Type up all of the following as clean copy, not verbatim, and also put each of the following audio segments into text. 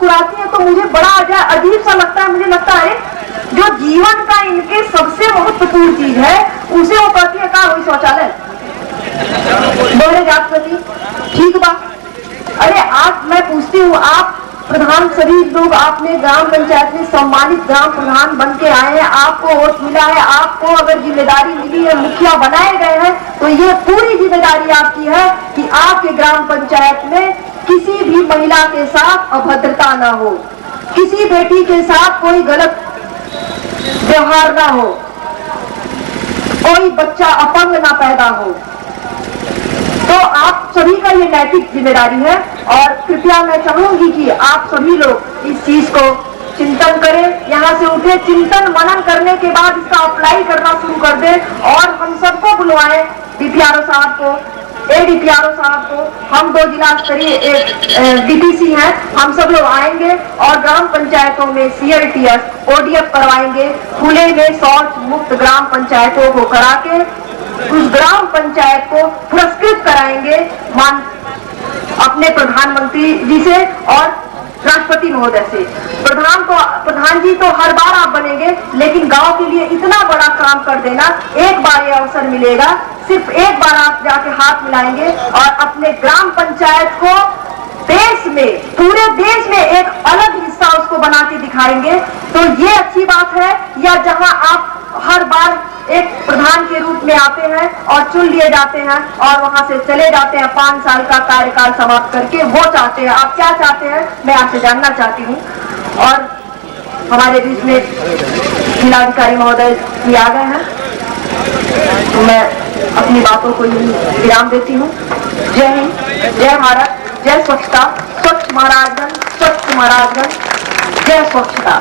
मुस्कुराती हैं तो मुझे बड़ा अजीब सा लगता है। मुझे लगता है जो जीवन का इनके सबसे महत्वपूर्ण चीज है उसे वो कहती है का वही शौचालय बोले जात प्रति ठीक बा। अरे आप, मैं पूछती हूँ, आप प्रधान, सभी लोग आपने ग्राम पंचायत में सम्मानित ग्राम प्रधान बन के आए हैं, आपको वोट मिला है, आपको अगर जिम्मेदारी मिली है, मुखिया बनाए गए हैं, तो ये पूरी जिम्मेदारी आपकी है कि आपके ग्राम पंचायत में किसी भी महिला के साथ अभद्रता ना हो, किसी बेटी के साथ कोई गलत व्यवहार ना हो, कोई बच्चा अपंग ना पैदा हो। तो आप सभी का ये नैतिक जिम्मेदारी है और कृपया मैं चाहूंगी कि आप सभी लोग इस चीज को चिंतन करें, यहाँ से उठे, चिंतन मनन करने के बाद इसका अप्लाई करना शुरू कर दें और हम सबको बुलवाएं, डीपीआरओ साहब को, एडीपीआरओ साहब को, हम 2 जिला स्तरीय डीपीसी हैं, हम सब लोग आएंगे और ग्राम पंचायतों में सीएलटीएस, ओडीएफ करवाएंगे, खुले में शौच मुक्त ग्राम पंचायतों को करा के उस ग्राम पंचायत को पुरस्कृत कराएंगे अपने प्रधानमंत्री जी से और राष्ट्रपति महोदय से। प्रधान जी तो हर बार आप बनेंगे, लेकिन गांव के लिए इतना बड़ा काम कर देना, एक बार ये अवसर मिलेगा, सिर्फ एक बार आप जाके हाथ मिलाएंगे और अपने ग्राम पंचायत को देश में, पूरे देश में एक अलग हिस्सा उसको बना के दिखाएंगे। तो ये अच्छी बात है, या जहां आप हर बार एक प्रधान के रूप में आते हैं और चुन लिए जाते हैं और वहां से चले जाते हैं 5 साल का कार्यकाल समाप्त करके, वो चाहते हैं, आप क्या चाहते हैं मैं आपसे जानना चाहती हूँ। और हमारे बीच में जिलाधिकारी महोदय भी आ गए हैं, तो मैं अपनी बातों को विराम देती हूँ। जय हिंद, जय भारत, जय स्वच्छता, स्वच्छ महाराजगंज, स्वच्छ महाराजगंज, जय स्वच्छता।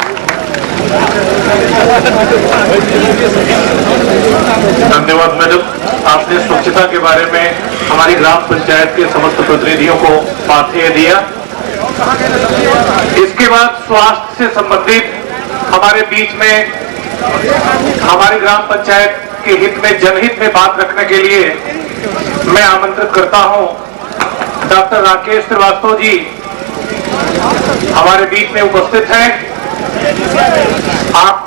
धन्यवाद मैडम, आपने स्वच्छता के बारे में हमारी ग्राम पंचायत के समस्त प्रतिनिधियों को पाठ्य दिया। इसके बाद स्वास्थ्य से संबंधित हमारे बीच में हमारी ग्राम पंचायत के हित में, जनहित में बात रखने के लिए मैं आमंत्रित करता हूं डॉक्टर राकेश श्रीवास्तव जी हमारे बीच में उपस्थित हैं। आप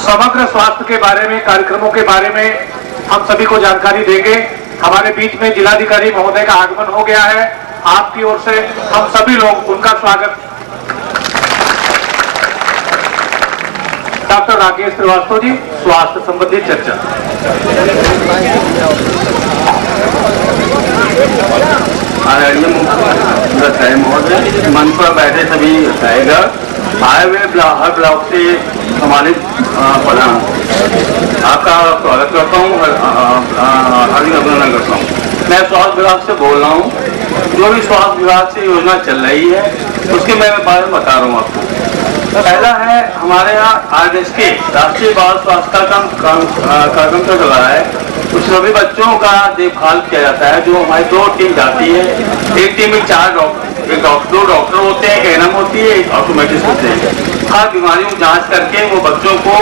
समग्र स्वास्थ्य के बारे में, कार्यक्रमों के बारे में हम सभी को जानकारी देंगे। हमारे बीच में जिलाधिकारी महोदय का आगमन हो गया है, आपकी ओर से हम सभी लोग उनका स्वागत। डॉक्टर राकेश श्रीवास्तव जी, स्वास्थ्य संबंधी चर्चा। आदरणीय महोदय, मंच पर बैठे सभी टाइगर आए हुए हर ब्लॉक से सम्मानित प्रधान, आपका स्वागत करता हूँ, हार्दिक अभिनंदन करता हूँ। मैं स्वास्थ्य विभाग से बोल रहा हूँ। जो भी स्वास्थ्य विभाग से योजना चल रही है उसके मैं बारे में बता रहा हूँ आपको। पहला है हमारे यहाँ RSK, राष्ट्रीय बाल स्वास्थ्य कार्यक्रम चल रहा है। उस सभी बच्चों का देखभाल किया जाता है। जो हमारी 2 टीम जाती है, एक टीम में 4 2 डॉक्टर होते हैं, एक एनएम होती है, एक ऑटोमेटिस्ट होते हैं। हर बीमारियों की जांच करके वो बच्चों को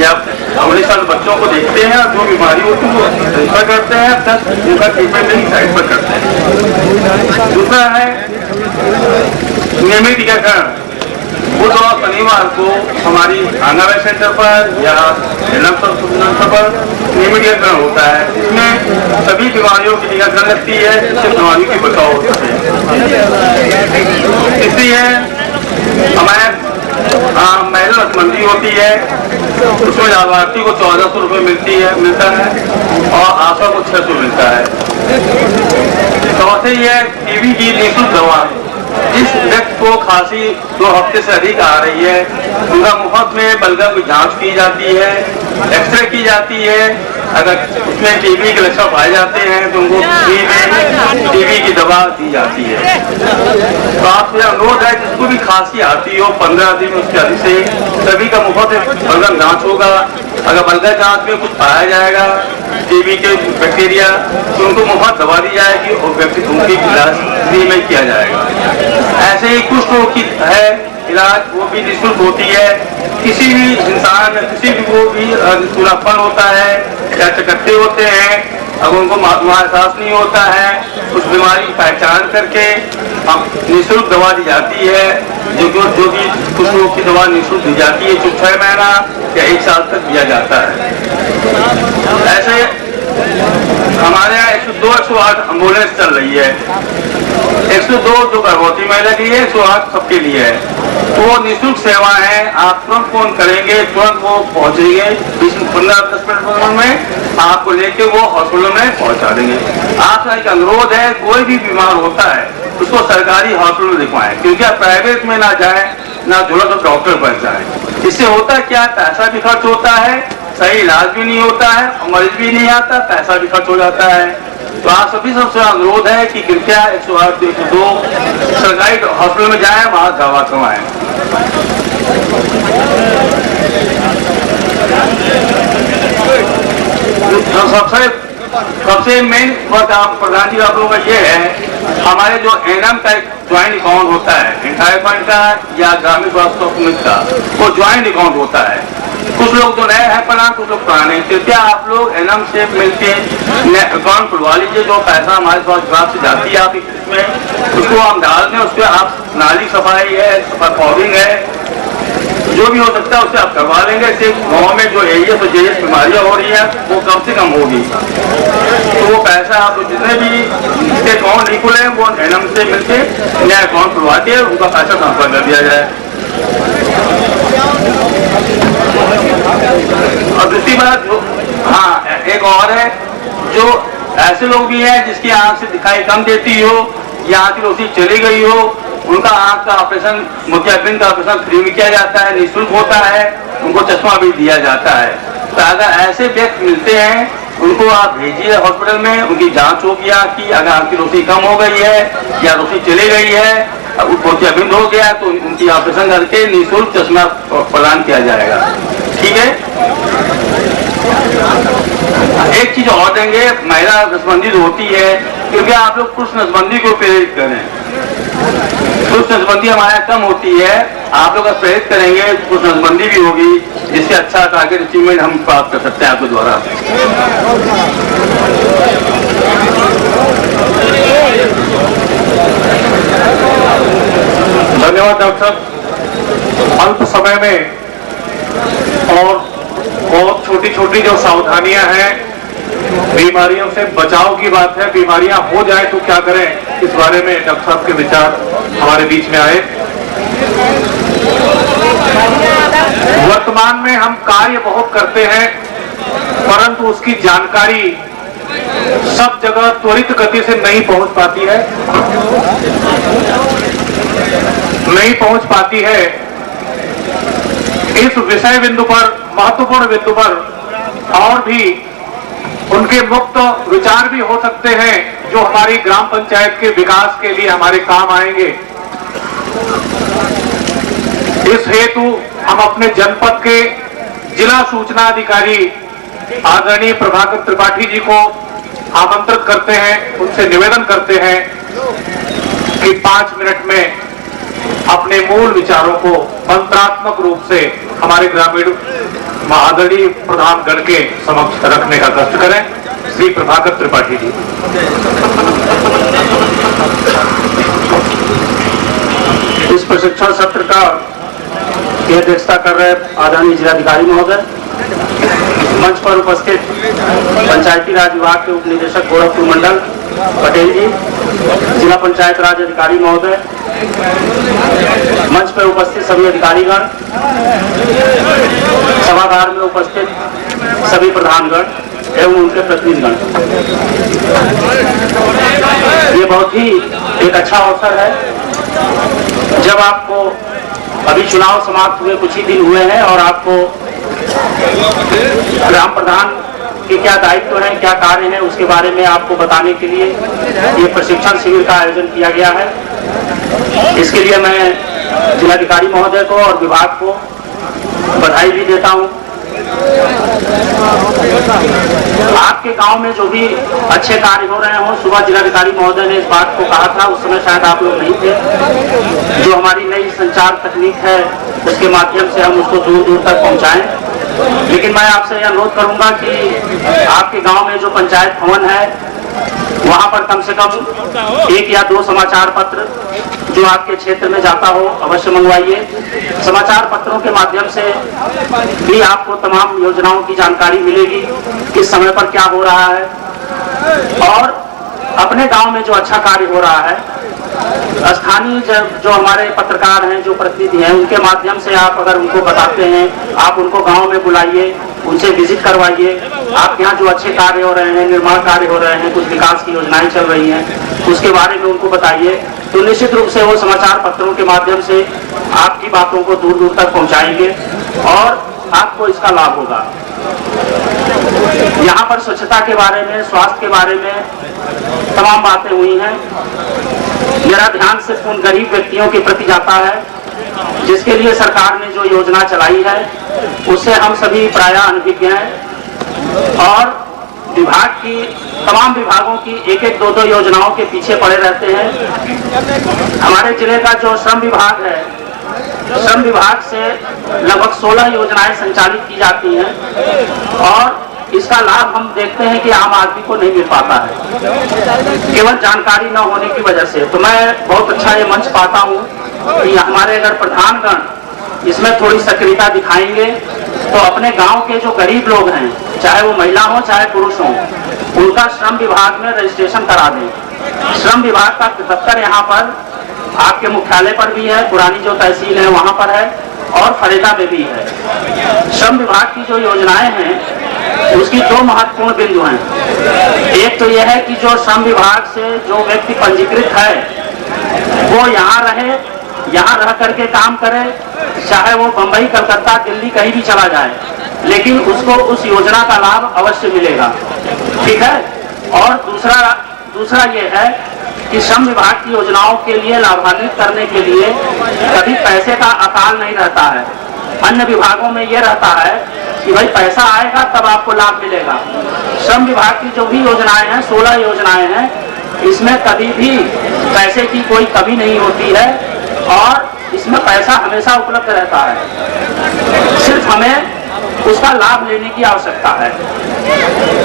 या हमारे साथ बच्चों को देखते हैं और जो बीमारी होती है वो रेफर करते हैं, प्लस उनका ट्रीटमेंट साइड पर करते हैं। दूसरा है नियमित टीकाकरण। बुध और शनिवार को हमारी आंगनबाड़ी सेंटर पर या एनएम सेंटर पर नियमित टीकाकरण होता है। इसमें सभी बीमारियों की टीकाकरण लगती है, जिससे बीमारियों की बचाव होता है। इसलिए हमारे महिला रक्षामंत्री होती है, उसमें लाभार्थी को 1400 रुपये मिलता है और आशा को 600 मिलता है। चौथे ये टीबी की निःशुल्क दवा। जिस व्यक्ति को खांसी 2 हफ्ते से अधिक आ रही है, उनका मुफ्त में बलगम की जांच की जाती है, एक्सरे की जाती है। अगर उसमें टीबी के लक्षण पाए जाते हैं तो उनको फ्री में टीबी की दवा दी जाती है। तो आपसे अनुरोध है, जिसको भी खांसी आती हो 15 दिन उसके अधिक से, सभी का मुफ्त बलगम जांच होगा। अगर बलगम जांच में कुछ पाया जाएगा टीबी के बैक्टीरिया, तो उनको मुफ्त दवा दी जाएगी और व्यक्ति उनकी इलाज फ्री में किया जाएगा। ऐसे ही कुष्ठ रोग की है इलाज, वो भी निःशुल्क होती है। किसी भी इंसान, किसी भी को भी खुलापन होता है या चकत्ते होते हैं, अगर उनको एहसास नहीं होता है, उस बीमारी की पहचान करके निःशुल्क दवा दी जाती है, जो कि कुछ लोग की दवा निःशुल्क दी जाती है, जो 6 महीना या 1 साल तक दिया जाता है। ऐसे हमारे यहाँ 102, 108 एम्बुलेंस चल रही है। 102 जो गर्भवती महिला के लिए, 108 सबके लिए है। तो वो निःशुल्क सेवा है, आप तुरंत फोन करेंगे, तुरंत वो पहुंचेंगे, 15-10 मिनट में आपको लेके वो हॉस्पिटल में पहुंचा देंगे। आपका एक अनुरोध है, कोई भी बीमार होता है उसको सरकारी हॉस्पिटल में दिखवाएं, क्योंकि आप प्राइवेट में ना जाए, ना झोला तो डॉक्टर बच जाए। इससे होता क्या, पैसा भी खर्च होता है, सही इलाज भी नहीं होता है, मरीज भी नहीं आता, पैसा भी खर्च हो जाता है। तो आप सभी सबसे अनुरोध है कि कृपया 108, 102 सरकारी हॉस्पिटल में जाएं, वहां दवा करवाएं। सबसे मेन बात आप प्रधान जी आप लोगों का ये है, हमारे जो एनएम का ज्वाइंट अकाउंट होता है, एंटायर फंड का या ग्रामीण स्वास्थ्य उपमित का, वो ज्वाइंट अकाउंट होता है। कुछ लोग जो नए हैं प्लान, कुछ लोग पुराने, कृपया आप लोग एनएम से मिलके अकाउंट खुलवा लीजिए। जो पैसा हमारे पास विभाग से जाती है आप इसमें उसको हम डाल दें, उसके आप नाली सफाई है, फॉगिंग है, जो भी हो सकता है उससे आप करवा लेंगे। इससे गाँव में जो एईएस और जेईएस बीमारियां हो रही है वो कम से कम होगी। तो वो पैसा आप जितने भी इसके अकाउंट नहीं खुले वो एनएम से मिलके नया अकाउंट खुलवा के उनका पैसा ट्रांसफर कर दिया जाए। और दूसरी बात, हाँ एक और है, जो ऐसे लोग भी हैं जिसकी आंख से दिखाई कम देती हो या आंख की रोशनी चली गई हो, उनका आंख का ऑपरेशन, मोतियाबिंद का ऑपरेशन फ्री में किया जाता है, निःशुल्क होता है, उनको चश्मा भी दिया जाता है। तो अगर ऐसे व्यक्ति मिलते हैं उनको आप भेजिए हॉस्पिटल में, उनकी जांच होगी कि अगर आंख की रोशनी कम हो गई है या रोशनी चली गई है, मोतियाबिंद हो गया, तो उनकी ऑपरेशन करके निःशुल्क चश्मा प्रदान किया जाएगा। ठीक है। एक चीज और देंगे, महिला नसबंदी होती है, क्योंकि आप लोग पुरुष नसबंदी को प्रेरित करें। पुरुष नसबंदी हमारे कम होती है, आप लोग प्रेरित करेंगे, पुरुष नसबंदी भी होगी, जिससे अच्छा टारगेट अचीवमेंट हम प्राप्त कर सकते हैं आपके द्वारा। धन्यवाद डॉक्टर साहब। अल्प समय में और बहुत छोटी छोटी जो सावधानियां हैं, बीमारियों से बचाव की बात है, बीमारियां हो जाए तो क्या करें, इस बारे में डॉक्टर साहब के विचार हमारे बीच में आए। वर्तमान में हम कार्य बहुत करते हैं, परंतु उसकी जानकारी सब जगह त्वरित गति से नहीं पहुंच पाती है, इस विषय बिंदु पर, महत्वपूर्ण बिंदु पर और भी उनके मुक्त विचार भी हो सकते हैं जो हमारी ग्राम पंचायत के विकास के लिए हमारे काम आएंगे। इस हेतु हम अपने जनपद के जिला सूचना अधिकारी आदरणीय प्रभाकर त्रिपाठी जी को आमंत्रित करते हैं, उनसे निवेदन करते हैं कि 5 मिनट में अपने मूल विचारों को मंत्रात्मक रूप से हमारे ग्रामीण आदरणीय प्रधानगण के समक्ष रखने का कष्ट करें। श्री प्रभाकर त्रिपाठी जी। इस प्रशिक्षण सत्र का अध्यक्षता कर रहे आदरणीय जिलाधिकारी महोदय, मंच पर उपस्थित पंचायती राज विभाग के उप निदेशक गोरखपुर मंडल पटेल जी, जिला पंचायत राज अधिकारी महोदय, मंच पर उपस्थित सभी अधिकारीगण, सभागार में उपस्थित सभी प्रधानगण एवं उनके प्रतिनिधिगण, ये बहुत ही एक अच्छा अवसर है जब आपको अभी चुनाव समाप्त हुए कुछ ही दिन हुए हैं और आपको ग्राम प्रधान के क्या दायित्व हैं, क्या कार्य हैं, उसके बारे में आपको बताने के लिए ये प्रशिक्षण शिविर का आयोजन किया गया है। इसके लिए मैं जिलाधिकारी महोदय को और विभाग को बधाई भी देता हूं। आपके गांव में जो भी अच्छे कार्य हो रहे हों, सुबह जिलाधिकारी महोदय ने इस बात को कहा था, उस समय शायद आप लोग नहीं थे, जो हमारी नई संचार तकनीक है उसके माध्यम से हम उसको दूर दूर तक पहुंचाएं। लेकिन मैं आपसे यह अनुरोध करूंगा कि आपके गांव में जो पंचायत भवन है वहां पर कम से कम 1 या 2 समाचार पत्र जो आपके क्षेत्र में जाता हो अवश्य मंगवाइए। समाचार पत्रों के माध्यम से भी आपको तमाम योजनाओं की जानकारी मिलेगी, किस समय पर क्या हो रहा है, और अपने गांव में जो अच्छा कार्य हो रहा है स्थानीय जो हमारे पत्रकार हैं, जो प्रतिनिधि हैं, उनके माध्यम से आप अगर उनको बताते हैं, आप उनको गांव में बुलाइए, उनसे विजिट करवाइए। आप यहाँ जो अच्छे कार्य हो रहे हैं, निर्माण कार्य हो रहे हैं, कुछ विकास की योजनाएं चल रही हैं, उसके बारे में उनको बताइए, तो निश्चित रूप से वो समाचार पत्रों के माध्यम से आपकी बातों को दूर दूर तक पहुंचाएंगे और आपको इसका लाभ होगा। यहाँ पर स्वच्छता के बारे में, स्वास्थ्य के बारे में तमाम बातें हुई हैं। मेरा ध्यान सिर्फ उन गरीब व्यक्तियों के प्रति जाता है जिसके लिए सरकार ने जो योजना चलाई है उससे हम सभी प्रायः अनभिज्ञ हैं और विभाग की, तमाम विभागों की 1-1, 2-2 योजनाओं के पीछे पड़े रहते हैं। हमारे जिले का जो श्रम विभाग है, श्रम विभाग से लगभग 16 योजनाएं संचालित की जाती हैं और इसका लाभ हम देखते हैं कि आम आदमी को नहीं मिल पाता है, केवल जानकारी न होने की वजह से। तो मैं बहुत अच्छा ये मंच पाता हूँ कि हमारे अगर प्रधानगण इसमें थोड़ी सक्रियता दिखाएंगे तो अपने गांव के जो गरीब लोग हैं, चाहे वो महिला हो चाहे पुरुष हो, उनका श्रम विभाग में रजिस्ट्रेशन करा दें। श्रम विभाग का दफ्तर यहाँ पर आपके मुख्यालय पर भी है, पुरानी जो तहसील है वहाँ पर है और फरेदा में भी है। श्रम विभाग की जो योजनाएं हैं उसकी 2 महत्वपूर्ण बिंदु हैं। एक तो यह है कि जो श्रम विभाग से जो व्यक्ति पंजीकृत है वो यहाँ रहे, यहाँ रह करके काम करे, चाहे वो बंबई, कलकत्ता, दिल्ली कहीं भी चला जाए, लेकिन उसको उस योजना का लाभ अवश्य मिलेगा। ठीक है। और दूसरा ये है कि श्रम विभाग की योजनाओं के लिए लाभान्वित करने के लिए कभी पैसे का अकाल नहीं रहता है। अन्य विभागों में ये रहता है कि भाई पैसा आएगा तब आपको लाभ मिलेगा। श्रम विभाग की जो भी योजनाएं हैं, 16 योजनाएं हैं, इसमें कभी भी पैसे की कोई कमी नहीं होती है और इसमें पैसा हमेशा उपलब्ध रहता है। सिर्फ हमें उसका लाभ लेने की आवश्यकता है।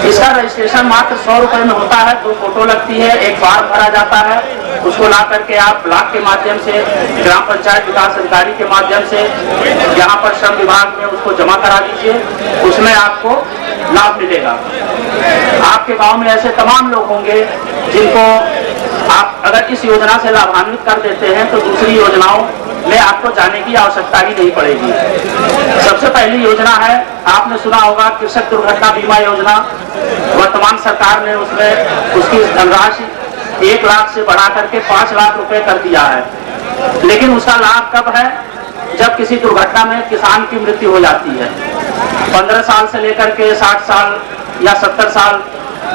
इसका रजिस्ट्रेशन मात्र 100 रुपए में होता है। 2 फोटो लगती है, एक फॉर्म भरा जाता है, उसको ला करके आप ब्लॉक के माध्यम से, ग्राम पंचायत विकास अधिकारी के माध्यम से यहाँ पर श्रम विभाग में उसको जमा करा दीजिए, उसमें आपको लाभ मिलेगा। आपके गांव में ऐसे तमाम लोग होंगे जिनको आप अगर इस योजना से लाभान्वित कर देते हैं तो दूसरी योजनाओं में आपको जाने की आवश्यकता ही नहीं पड़ेगी। सबसे पहली योजना है, आपने सुना होगा, कृषक दुर्घटना बीमा योजना। वर्तमान सरकार ने उसमें उसकी धनराशि 1 लाख से बढ़ा करके 5 लाख रुपए कर दिया है। लेकिन उसका लाभ कब है? जब किसी दुर्घटना में किसान की मृत्यु हो जाती है। 15 साल से लेकर के 60 साल या 70 साल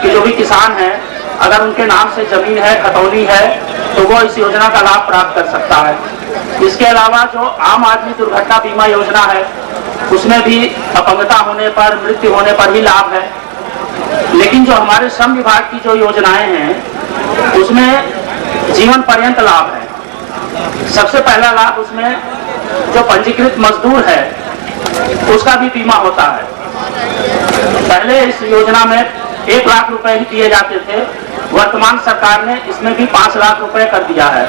के जो भी किसान हैं, अगर उनके नाम से जमीन है, खतौनी है, तो वो इस योजना का लाभ प्राप्त कर सकता है। इसके अलावा जो आम आदमी दुर्घटना बीमा योजना है उसमें भी अपंगता होने पर, मृत्यु होने पर ही लाभ है। लेकिन जो हमारे श्रम विभाग की जो योजनाएं हैं उसमें जीवन पर्यंत लाभ है। सबसे पहला लाभ उसमें जो पंजीकृत मजदूर है उसका भी बीमा होता है। पहले इस योजना में 1 लाख रुपए ही दिए जाते थे, वर्तमान सरकार ने इसमें भी 5 लाख रुपए कर दिया है।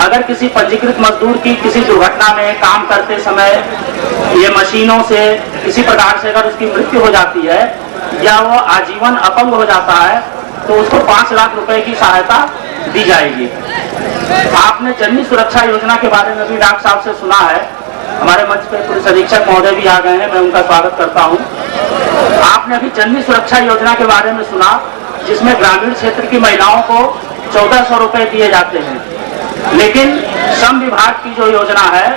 अगर किसी पंजीकृत मजदूर की किसी दुर्घटना में काम करते समय ये मशीनों से किसी प्रकार से अगर उसकी मृत्यु हो जाती है या वो आजीवन अपंग हो जाता है तो उसको 5 लाख रुपए की सहायता दी जाएगी। आपने जननी सुरक्षा योजना के बारे में भी डॉक्टर साहब से सुना है। हमारे मंच पे पुलिस अधीक्षक महोदय भी आ गए हैं, मैं उनका स्वागत करता हूं। आपने अभी जननी सुरक्षा योजना के बारे में सुना, जिसमें ग्रामीण क्षेत्र की महिलाओं को 1400 रुपए दिए जाते हैं। लेकिन श्रम विभाग की जो योजना है,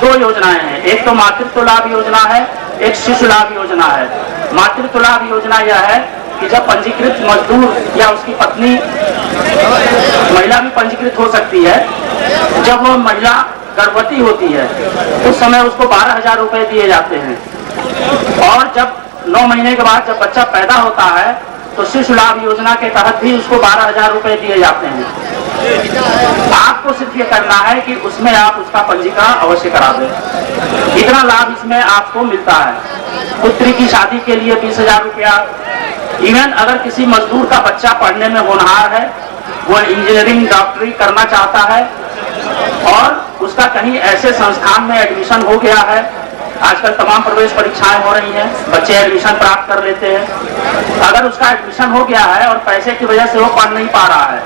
2 योजनाएं हैं। एक तो मातृत्व लाभ योजना है, एक शिशु लाभ योजना है। मातृत्व लाभ योजना यह है कि जब पंजीकृत मजदूर या उसकी पत्नी, महिला भी पंजीकृत हो सकती है, जब वो महिला गर्भवती होती है उस समय उसको 12,000 रुपए दिए जाते हैं। और जब 9 महीने के बाद जब बच्चा पैदा होता है तो शिशु लाभ योजना के तहत भी उसको 12,000 रुपए दिए जाते हैं। आपको सिर्फ ये करना है कि उसमें आप उसका पंजीकरण अवश्य करा दें। इतना लाभ इसमें आपको मिलता है। पुत्री की शादी के लिए 20,000 रुपया, इवन अगर किसी मजदूर का बच्चा पढ़ने में होनहार है, वो इंजीनियरिंग डॉक्टरी करना चाहता है और उसका कहीं ऐसे संस्थान में एडमिशन हो गया है, आजकल तमाम प्रवेश परीक्षाएं हो रही हैं, बच्चे एडमिशन प्राप्त कर लेते हैं। अगर उसका एडमिशन हो गया है और पैसे की वजह से वो पढ़ नहीं पा रहा है,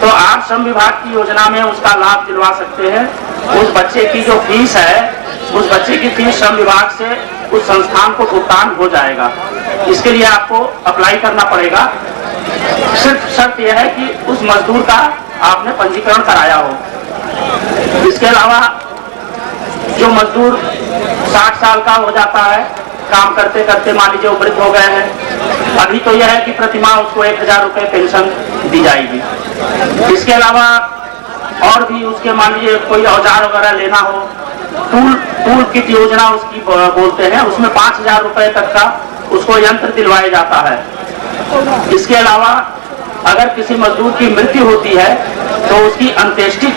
तो आप श्रम विभाग की योजना में उसका लाभ दिलवा सकते हैं। उस बच्चे की जो फीस है, उस बच्चे की फीस श्रम विभाग से उस संस्थान को भुगतान हो जाएगा। इसके लिए आपको अप्लाई करना पड़ेगा। सिर्फ शर्त यह है कि उस मजदूर का आपने पंजीकरण कराया हो। इसके अलावा जो मजदूर 60 साल का हो जाता है, काम करते करते मान लीजिए वृद्ध हो गए हैं, अभी तो यह है कि प्रतिमाह उसको 1000 रुपए पेंशन दी जाएगी। इसके अलावा और भी उसके मान लीजिए कोई औजार वगैरह लेना हो, टूल किट योजना उसकी बोलते हैं, उसमें 5000 रुपए तक का उसको यंत्र दिलवाया जाता है। इसके अलावा अगर किसी मजदूर की मृत्यु होती है तो उसकी अंत्येष्टि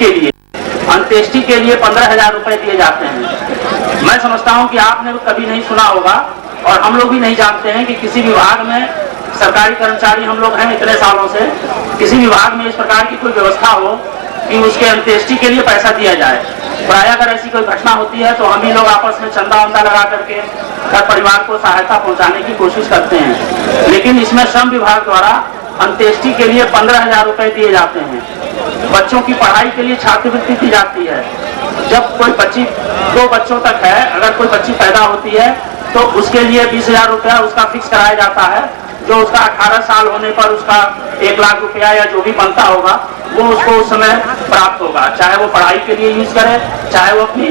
के लिए 15000 रुपए दिए जाते हैं। मैं समझता हूं कि आपने कभी नहीं सुना होगा और हम लोग भी नहीं जानते हैं कि किसी विभाग में, सरकारी कर्मचारी हम लोग हैं इतने सालों से, किसी विभाग में इस प्रकार की कोई व्यवस्था हो कि उसके अंत्येष्टि के लिए पैसा दिया जाए। प्राय अगर ऐसी कोई घटना होती है तो हम ही लोग आपस में चंदा वंदा लगा करके हर परिवार को सहायता पहुंचाने की कोशिश करते हैं, लेकिन इसमें श्रम विभाग द्वारा अंत्येष्टि के लिए 15000 रुपए दिए जाते हैं। बच्चों की पढ़ाई के लिए छात्रवृत्ति दी जाती है। जब कोई बच्ची 2 बच्चों तक है, अगर कोई बच्ची पैदा होती है तो उसके लिए 20,000 रुपया उसका फिक्स कराया जाता है, जो उसका 18 साल होने पर उसका 1 लाख रुपया या जो भी बनता होगा वो उसको उस समय प्राप्त होगा। चाहे वो पढ़ाई के लिए यूज करे, चाहे वो अपनी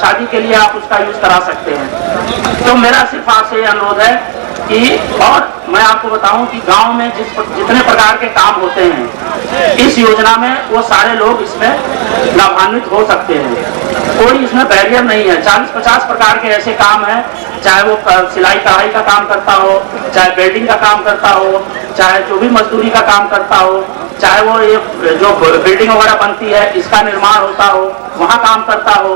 शादी के लिए आप उसका यूज करा सकते हैं। तो मेरा सिर्फ आपसे ये अनुरोध है कि, और मैं आपको बताऊं कि गांव में जितने प्रकार के काम होते हैं इस योजना में, वो सारे लोग इसमें लाभान्वित हो सकते हैं। कोई इसमें बैरियर नहीं है। 40-50 प्रकार के ऐसे काम हैं, चाहे वो सिलाई कढ़ाई का काम करता हो, चाहे वेल्डिंग का काम करता हो, चाहे जो भी मजदूरी का काम करता हो, चाहे वो ये जो बिल्डिंग वगैरह बनती है इसका निर्माण होता हो, वहाँ काम करता हो।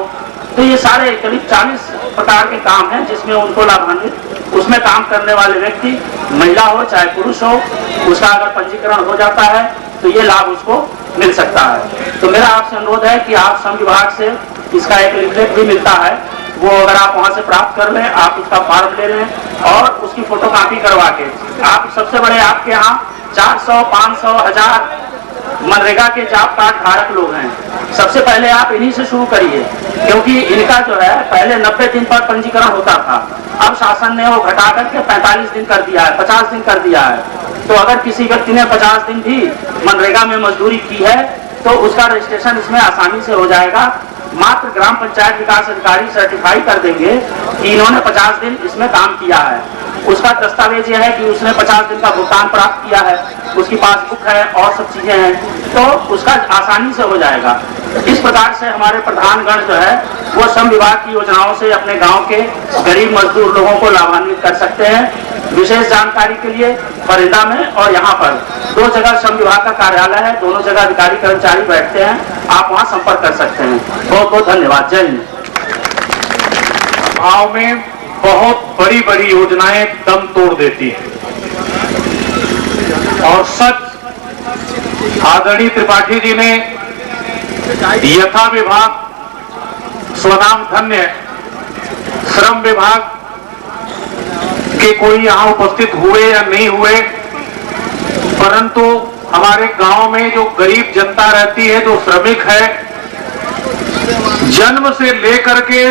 तो ये सारे करीब 40 प्रकार के काम हैं जिसमें उनको लाभान्वित, उसमें काम करने वाले व्यक्ति महिला हो चाहे पुरुष हो, उसका अगर पंजीकरण हो जाता है तो ये लाभ उसको मिल सकता है। तो मेरा आपसे अनुरोध है कि आप श्रम विभाग से इसका एक लिफलेट भी मिलता है, वो अगर आप वहां से प्राप्त कर लें, आप उसका फॉर्म ले लें और उसकी फोटोकॉपी करवा के, आप सबसे बड़े आपके यहाँ 400, 500, 1000 मनरेगा के जॉब कार्ड धारक लोग हैं। सबसे पहले आप इन्हीं से शुरू करिए, क्योंकि इनका जो है पहले 90 दिन पर पंजीकरण होता था, अब शासन ने वो घटा करके 45 दिन कर दिया है, 50 दिन कर दिया है। तो अगर किसी व्यक्ति ने 50 दिन भी मनरेगा में मजदूरी की है तो उसका रजिस्ट्रेशन इसमें आसानी से हो जाएगा। मात्र ग्राम पंचायत विकास अधिकारी सर्टिफाई कर देंगे कि इन्होंने 50 दिन इसमें काम किया है। उसका दस्तावेज यह है कि उसने 50 दिन का भुगतान प्राप्त किया है, उसकी पासबुक है और सब चीजें हैं, तो उसका आसानी से हो जाएगा। इस प्रकार से हमारे प्रधानगण जो है वो श्रम विभाग की योजनाओं से अपने गांव के गरीब मजदूर लोगों को लाभान्वित कर सकते हैं। विशेष जानकारी के लिए फरीदा में और यहाँ पर 2 जगह श्रम विभाग का कार्यालय है, दोनों जगह अधिकारी कर्मचारी बैठते हैं, आप वहाँ संपर्क कर सकते हैं। बहुत बहुत धन्यवाद। जय हिंद। गाँव में बहुत बड़ी बड़ी योजनाएं दम तोड़ देती हैं और सच आदरणीय त्रिपाठी जी ने यथा विभाग स्वनाम धन्य श्रम विभाग के कोई यहाँ उपस्थित हुए या नहीं हुए, परंतु हमारे गांव में जो गरीब जनता रहती है, जो श्रमिक है, जन्म से लेकर के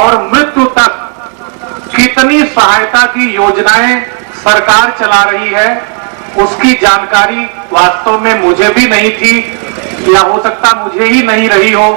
और मृत्यु तक कितनी सहायता की योजनाएं सरकार चला रही है, उसकी जानकारी वास्तव में मुझे भी नहीं थी, या हो सकता मुझे ही नहीं रही हो।